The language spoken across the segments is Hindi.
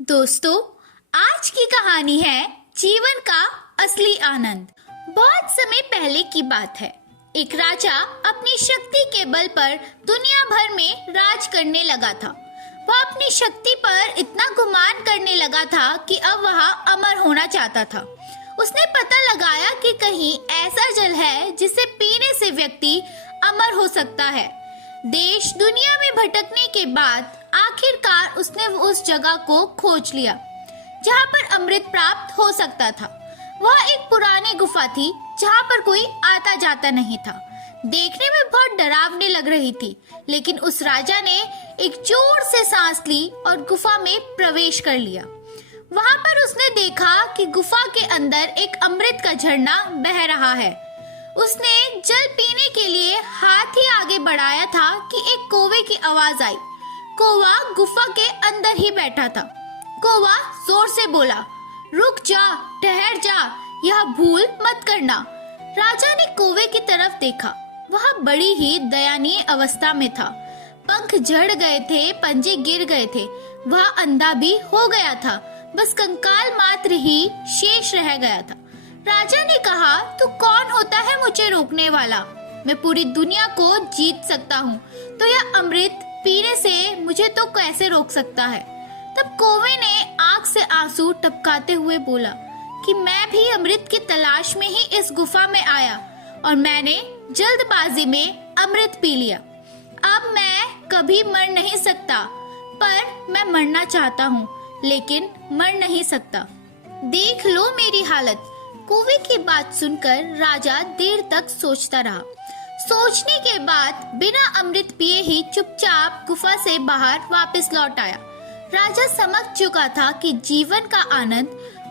दोस्तों, आज की कहानी है जीवन का असली आनंद। बहुत समय पहले की बात है। एक राजा अपनी शक्ति के बल पर दुनिया भर में राज करने लगा था। वह अपनी शक्ति पर इतना गुमान करने लगा था कि अब वह अमर होना चाहता था। उसने पता लगाया कि कहीं ऐसा जल है जिसे पीने से व्यक्ति अमर हो सकता है। देश दुनिया में भटकने के बाद आखिरकार उसने उस जगह को खोज लिया जहाँ पर अमृत प्राप्त हो सकता था। वह एक पुरानी गुफा थी जहाँ पर कोई आता जाता नहीं था। देखने में बहुत डरावनी लग रही थी, लेकिन उस राजा ने एक जोर से सांस ली और गुफा में प्रवेश कर लिया। वहाँ पर उसने देखा कि गुफा के अंदर एक अमृत का झरना बह रहा है। उसने जल पीने के लिए हाथ ही आगे बढ़ाया था कि एक कौवे की आवाज आई। कौवा गुफा के अंदर ही बैठा था। कौवा जोर से बोला, रुक जा, ठहर जा, यह भूल मत करना। राजा ने कौवे की तरफ देखा। वह बड़ी ही दयनीय अवस्था में था। पंख झड़ गए थे, पंजे गिर गए थे। वह अंधा भी हो गया था, बस कंकाल मात्र ही शेष रह गया था। राजा ने कहा, तू कौन होता है मुझे रोकने वाला? मैं पूरी दुनिया को जीत सकता हूँ, तो यह अमृत पीने से मुझे तो कैसे रोक सकता है? तब कौवे ने आंख से आंसू टपकाते हुए बोला कि मैं भी अमृत की तलाश में ही इस गुफा में आया और मैंने जल्दबाजी में अमृत पी लिया। अब मैं कभी मर नहीं सकता, पर मैं मरना चाहता हूँ, लेकिन मर नहीं सकता। देख लो मेरी हालत। कौवे की बात सुनकर राजा देर तक सोचता रहा। सोचने के बाद बिना अमृत पिए ही चुपचाप गुफा से बाहर वापस लौट आया। राजा समझ चुका था कि जीवन का आनंद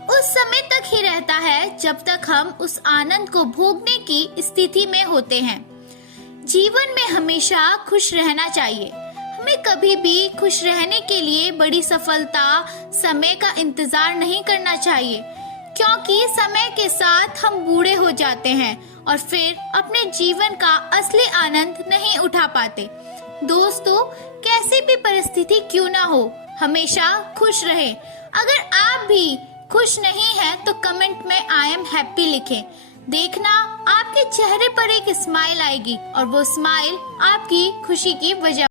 उस समय तक ही रहता है जब तक हम उस आनंद को भोगने की स्थिति में होते हैं। जीवन में हमेशा खुश रहना चाहिए। हमें कभी भी खुश रहने के लिए बड़ी सफलता, समय का इंतजार नहीं करना चाहिए, क्योंकि समय के साथ हम बूढ़े हो जाते हैं और फिर अपने जीवन का असली आनंद नहीं उठा पाते। दोस्तों, कैसी भी परिस्थिति क्यों ना हो, हमेशा खुश रहें। अगर आप भी खुश नहीं हैं, तो कमेंट में आई एम हैप्पी लिखें। देखना, आपके चेहरे पर एक स्माइल आएगी और वो स्माइल आपकी खुशी की वजह